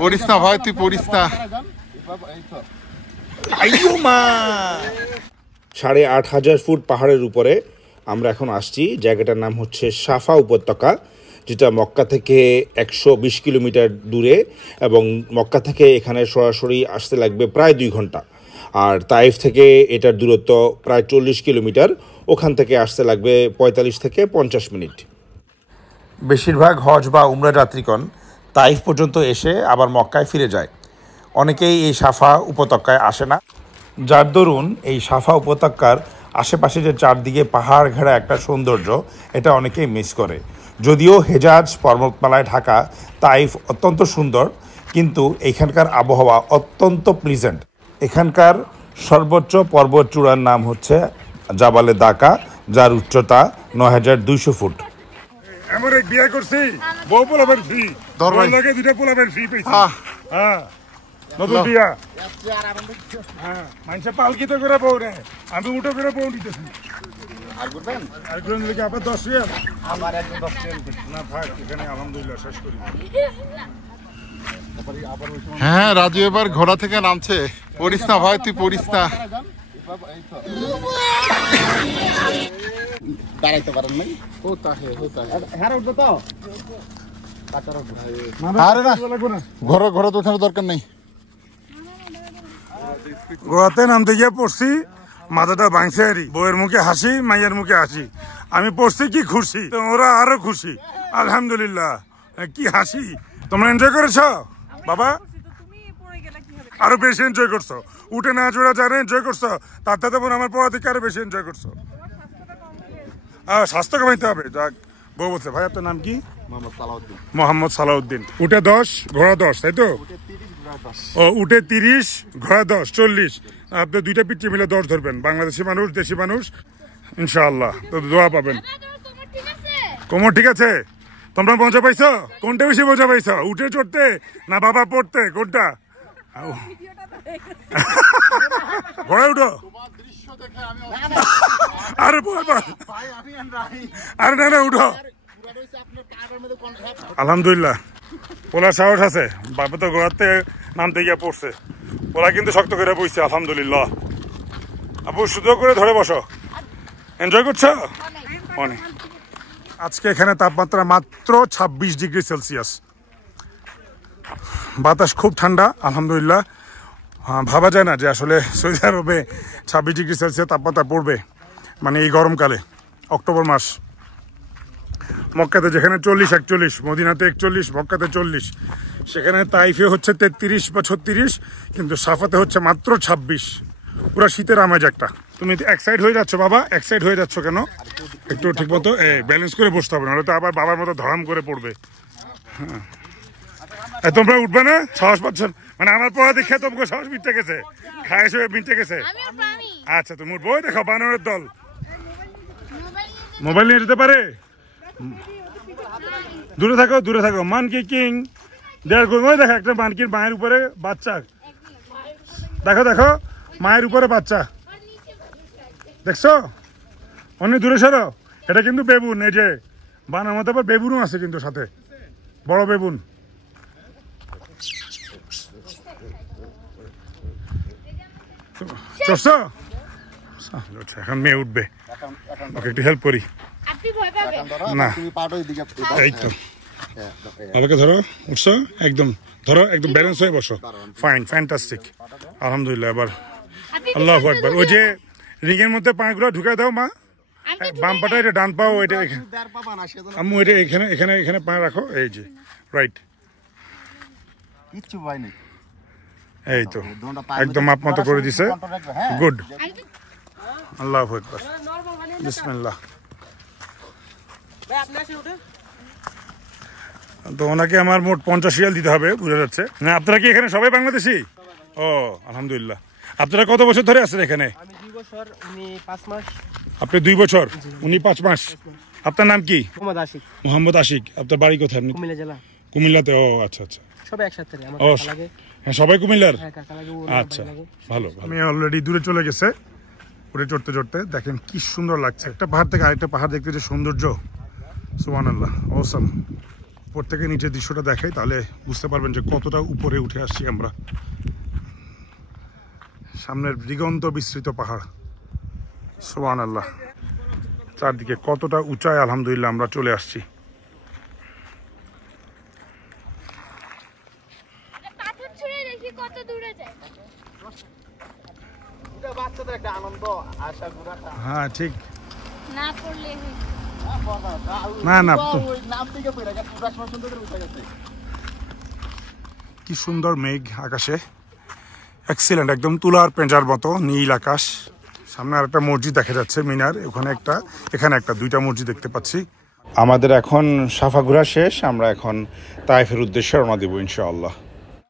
পড়িস না ভাই, তুই পড়িস না। ৮,৫০০ ফুট পাহাড়ের উপরে আমরা এখন আসছি। জায়গাটার নাম হচ্ছে সাফা উপত্যকা, যেটা মক্কা থেকে ১২০ কিলোমিটার দূরে, এবং মক্কা থেকে এখানে সরাসরি আসতে লাগবে প্রায় ২ ঘন্টা। আর তাইফ থেকে এটার দূরত্ব প্রায় ৪০ কিলোমিটার, ওখান থেকে আসতে লাগবে ৪৫ থেকে ৫০ মিনিট। বেশিরভাগ হজ বা উমরা যাত্রীগণ তাইফ পর্যন্ত এসে আবার মক্কায় ফিরে যায়। অনেকেই এই সাফা উপত্যকায় আসে না, যার দরুন এই সাফা উপত্যকার আশেপাশে যে চারদিকে পাহাড় ঘেরা একটা সৌন্দর্য, এটা অনেকেই মিস করে। যদিও হেজাজ পর্বতমালায় ঢাকা তাইফ অত্যন্ত সুন্দর, কিন্তু এখানকার আবহাওয়া অত্যন্ত প্লিজেন্ট। এখানকার সর্বোচ্চ পর্বত চূড়ার নাম হচ্ছে জাবালে দাকা, যার উচ্চতা ৯,২০০ ফুট। আমার এক বিয়ে করছি, বউ পোলাবেন ফ্রি, দরবার লাগে দুইটা পোলাবেন ফ্রি পেয়েছি। হ্যাঁ, নতুন বিয়া। হ্যাঁ, মানুষে পালকিতে করে বউ রে, আমি উঠে করে বউ নিতেছি। আপনার ১০ রিয়াল, না থাক এখানে, আলহামদুলিল্লাহ শেষ করি। হ্যাঁ, রাজু এবার ঘোড়া থেকে নামছে। পড়িস না ভাই, তুই পড়িস না। দাঁড়াইতে পারেন নাই, ঘোড়া তো ওঠানোর দরকার নেই। গোয়াতে নামতে গিয়ে পড়ছি, মাথাটা ভাঙছে আরই। বউয়ের মুখে হাসি, মাইয়ের মুখে হাসি। আমি পড়ছি কি খুশি, ওরা আরো খুশি। আলহামদুলিল্লাহ, কি হাসি। তোমরা এনজয় করেছ বাবা? আরো বেশি এনজয় করছো, উঠে না চড়া যারা এনজয় করছো, তার তাতে আমার পড়া থেকে আরো বেশি এনজয় করছো। স্বাস্থ্য কমাইতে হবে। যাক, বউ বলছে। ভাই আপনার নাম কি? মোহাম্মদ সালাউদ্দিন। উঠে ১০, ঘোড়া ১০, তাই তো? ও, উঠে ৩০, ঘোড়া ১০, ৪০। আপনি দুইটা পিঠে মিলে ১০ ধরবেন। বাংলাদেশি মানুষ, দেশি মানুষ, ইনশাআল্লাহ তো দোয়া পাবেন। কোমর ঠিক আছে? তোমরা মজা পাইছো? কোনটা বেশি মজা পাইছো, উঠে চড়তে না বাবা পড়তে, কোনটা? ঘোড়ায় উঠো। আরে আরে না, উঠো। আলহামদুলিল্লাহ, পোলার সাহস আছে। বাবা তো ঘোড়াতে নামতে গিয়ে পড়ছে, পোলা কিন্তু শক্ত করে বইছে। আলহামদুলিল্লাহ। আপু সুযোগ করে ধরে বসো। এনজয় করছো অনেক। আজকে এখানে তাপমাত্রা মাত্র ২৬ ডিগ্রি সেলসিয়াস। বাতাস খুব ঠান্ডা, আলহামদুলিল্লাহ। ভাবা যায় না যে আসলে সৌদি আরবে ২৬ ডিগ্রি সেলসিয়াস তাপমাত্রা পড়বে, মানে এই গরমকালে, অক্টোবর মাস। মক্কাতে যেখানে ৪০-৪১, মদিনাতে ৪১, মক্কাতে ৪০, সেখানে তাইফে হচ্ছে ৩৩ বা ৩৬, কিন্তু সাফাতে হচ্ছে মাত্র ২৬। পুরো শীতের আমেজ একটা। তুমি এক সাইড হয়ে যাচ্ছ বাবা, এক সাইড হয়ে যাচ্ছ কেন? একটু ঠিক মতো ব্যালেন্স করে বসতে হবে, নাহলে তো আবার বাবার মতো ধরাম করে পড়বে। হ্যাঁ, তোমরা উঠবে না? সাহস পাচ্ছ? মানে আমার পড়া দেখে তোমাকে সাহস মিটে গেছে, খায় সে মিটে গেছে। আচ্ছা, তুমি উঠবো। দেখো বানরের দল মোবাইল নিয়ে যেতে পারে। দূরে থাকো, দূরে থাকো। মানকি কিং দেড় গুণ। ওই দেখো একটা মানকির মায়ের উপরে বাচ্চা। দেখো দেখো, মায়ের উপরে বাচ্চা দেখছো? অনেক দূরে সরো। এটা কিন্তু বেবুন, এই যে বানার মতো আবার বেবুনও আছে কিন্তু সাথে, বড় বেবুন। চড়ছো? এখন মেয়ে উঠবে, ওকে একটু হেল্প করি। না, এই তো বাবাকে ধরো। উঠছো? একদম ধরো, একদম ব্যালেন্স হয়ে বসো। ফাইন, ফ্যান্টাস্টিক, আলহামদুলিল্লাহ। এবার আল্লাহু আকবার। ওই যে রিংয়ের মধ্যে পাগুলো ঢুকে দাও মা। বাম পাটা, এটা ডান পাও, এটা আম্মু, এটা এখানে এখানে এখানে পা রাখো। এই যে রাইট, এই তো একদম মাপ মতো করে দিছে। গুড, আল্লাহু আকবার, বিসমিল্লাহ। তো ওনাকে আমার মোট ৫০ রিয়াল দিতে হবে, বুঝা যাচ্ছে। না, আপনারা কি এখানে সবাই বাংলাদেশি? ও আলহামদুলিল্লাহ। আপনারা কত বছর ধরে আছেন এখানে? আপনি ২ বছর, উনি ৫ মাস। আপনার নাম কি? মোহাম্মদ আশিক। আপনার বাড়ি কোথায়? কুমিল্লাতে। ও আচ্ছা আচ্ছা, সবাই কুমিল্লার। আচ্ছা, ভালো। আমি অলরেডি দূরে চলে গেছে, উড়ে চড়তে চড়তে। দেখেন কি সুন্দর লাগছে, একটা পাহাড় থেকে আরেকটা পাহাড় দেখতে যে সৌন্দর্য, সুবহানাল্লাহ, অসাম। উপর থেকে নিচের দৃশ্যটা দেখাই তাহলে বুঝতে পারবেন যে কতটা উপরে উঠে আসছি আমরা। সামনের দিগন্ত বিস্তৃত পাহাড়, সুবহানাল্লাহ। চারদিকে কতটা উঁচায় আলহামদুলিল্লাহ আমরা চলে আসছি। হ্যাঁ ঠিক, না না কি সুন্দর মেঘ আকাশে, এক্সিলেন্ট, একদম তুলার পেঁজার মতো নীল আকাশ। সামনে আর একটা মসজিদ দেখা যাচ্ছে, মিনার, ওখানে একটা, এখানে একটা, দুইটা মসজিদ দেখতে পাচ্ছি। আমাদের এখন সাফা ঘোরা শেষ, আমরা এখন তায়েফের উদ্দেশ্যে রওনা দেব ইনশাআল্লাহ।